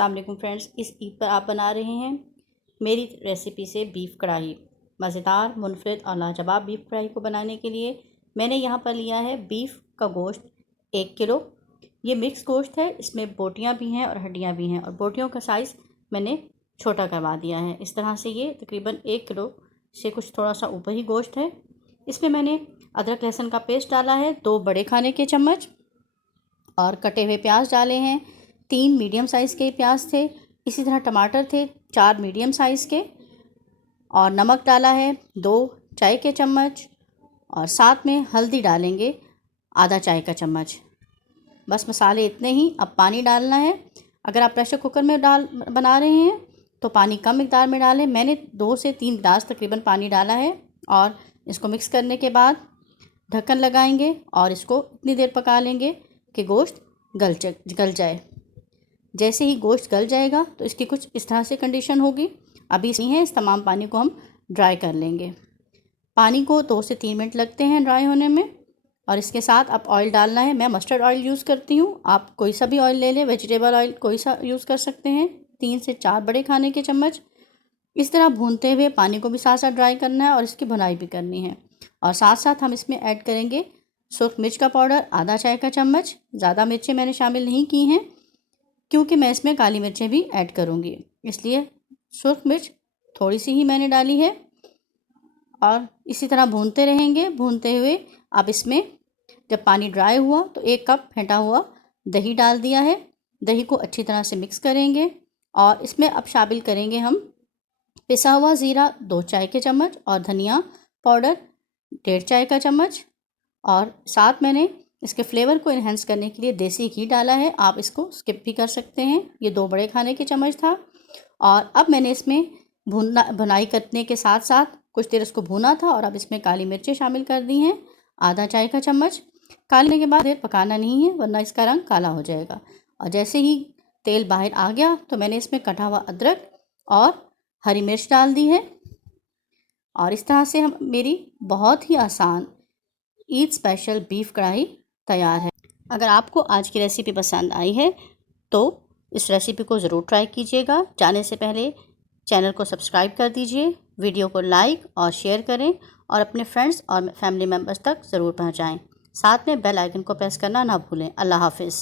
अस्सलाम वालेकुम फ्रेंड्स, इस ईद पर आप बना रहे हैं मेरी रेसिपी से बीफ कढ़ाई। मज़ेदार, मुनफरिद और लाजवाब बीफ कढ़ाई को बनाने के लिए मैंने यहाँ पर लिया है बीफ का गोश्त 1 किलो। ये मिक्स गोश्त है, इसमें बोटियाँ भी हैं और हड्डियाँ भी हैं, और बोटियों का साइज़ मैंने छोटा करवा दिया है। इस तरह से ये तकरीबन 1 किलो से कुछ थोड़ा सा ऊपर ही गोश्त है। इसमें मैंने अदरक लहसुन का पेस्ट डाला है 2 बड़े खाने के चम्मच, और कटे हुए प्याज डाले हैं 3 मीडियम साइज़ के प्याज थे। इसी तरह टमाटर थे 4 मीडियम साइज़ के, और नमक डाला है 2 चाय के चम्मच, और साथ में हल्दी डालेंगे आधा चाय का चम्मच। बस मसाले इतने ही। अब पानी डालना है। अगर आप प्रेशर कुकर में बना रहे हैं तो पानी कम मिकदार में डालें। मैंने 2 से 3 गिलास तकरीबन पानी डाला है, और इसको मिक्स करने के बाद ढक्कन लगाएंगे और इसको इतनी देर पका लेंगे कि गोश्त गल जाए। जैसे ही गोश्त गल जाएगा तो इसकी कुछ इस तरह से कंडीशन होगी। अभी नहीं है, इस तमाम पानी को हम ड्राई कर लेंगे। पानी को 2 से 3 मिनट लगते हैं ड्राई होने में। और इसके साथ अब ऑयल डालना है। मैं मस्टर्ड ऑयल यूज़ करती हूँ, आप कोई सा भी ऑयल ले लें, वेजिटेबल ऑयल कोई सा यूज़ कर सकते हैं। 3 से 4 बड़े खाने के चम्मच। इस तरह भूनते हुए पानी को भी साथ साथ ड्राई करना है और इसकी भुनाई भी करनी है। और साथ साथ हम इसमें ऐड करेंगे सुर्ख मिर्च का पाउडर आधा चाय का चम्मच। ज़्यादा मिर्चें मैंने शामिल नहीं की हैं क्योंकि मैं इसमें काली मिर्चें भी ऐड करूँगी, इसलिए सुर्ख मिर्च थोड़ी सी ही मैंने डाली है। और इसी तरह भूनते रहेंगे। भूनते हुए अब इसमें जब पानी ड्राई हुआ तो 1 कप फेंटा हुआ दही डाल दिया है। दही को अच्छी तरह से मिक्स करेंगे, और इसमें अब शामिल करेंगे हम पिसा हुआ ज़ीरा 2 चाय के चम्मच, और धनिया पाउडर 1.5 चाय का चम्मच। और साथ मैंने इसके फ्लेवर को इन्हेंस करने के लिए देसी घी डाला है। आप इसको स्किप भी कर सकते हैं। ये 2 बड़े खाने के चम्मच था। और अब मैंने इसमें भुनाई करने के साथ साथ कुछ देर इसको भूना था, और अब इसमें काली मिर्चें शामिल कर दी हैं आधा चाय का चम्मच। काली के बाद देर पकाना नहीं है वरना इसका रंग काला हो जाएगा। और जैसे ही तेल बाहर आ गया तो मैंने इसमें कटा हुआ अदरक और हरी मिर्च डाल दी है। और इस तरह से हम मेरी बहुत ही आसान ईद स्पेशल बीफ कढ़ाई तैयार है। अगर आपको आज की रेसिपी पसंद आई है तो इस रेसिपी को ज़रूर ट्राई कीजिएगा। जाने से पहले चैनल को सब्सक्राइब कर दीजिए, वीडियो को लाइक और शेयर करें, और अपने फ्रेंड्स और फैमिली मेम्बर्स तक ज़रूर पहुंचाएं। साथ में बेल आइकन को प्रेस करना ना भूलें। अल्लाह हाफिज़।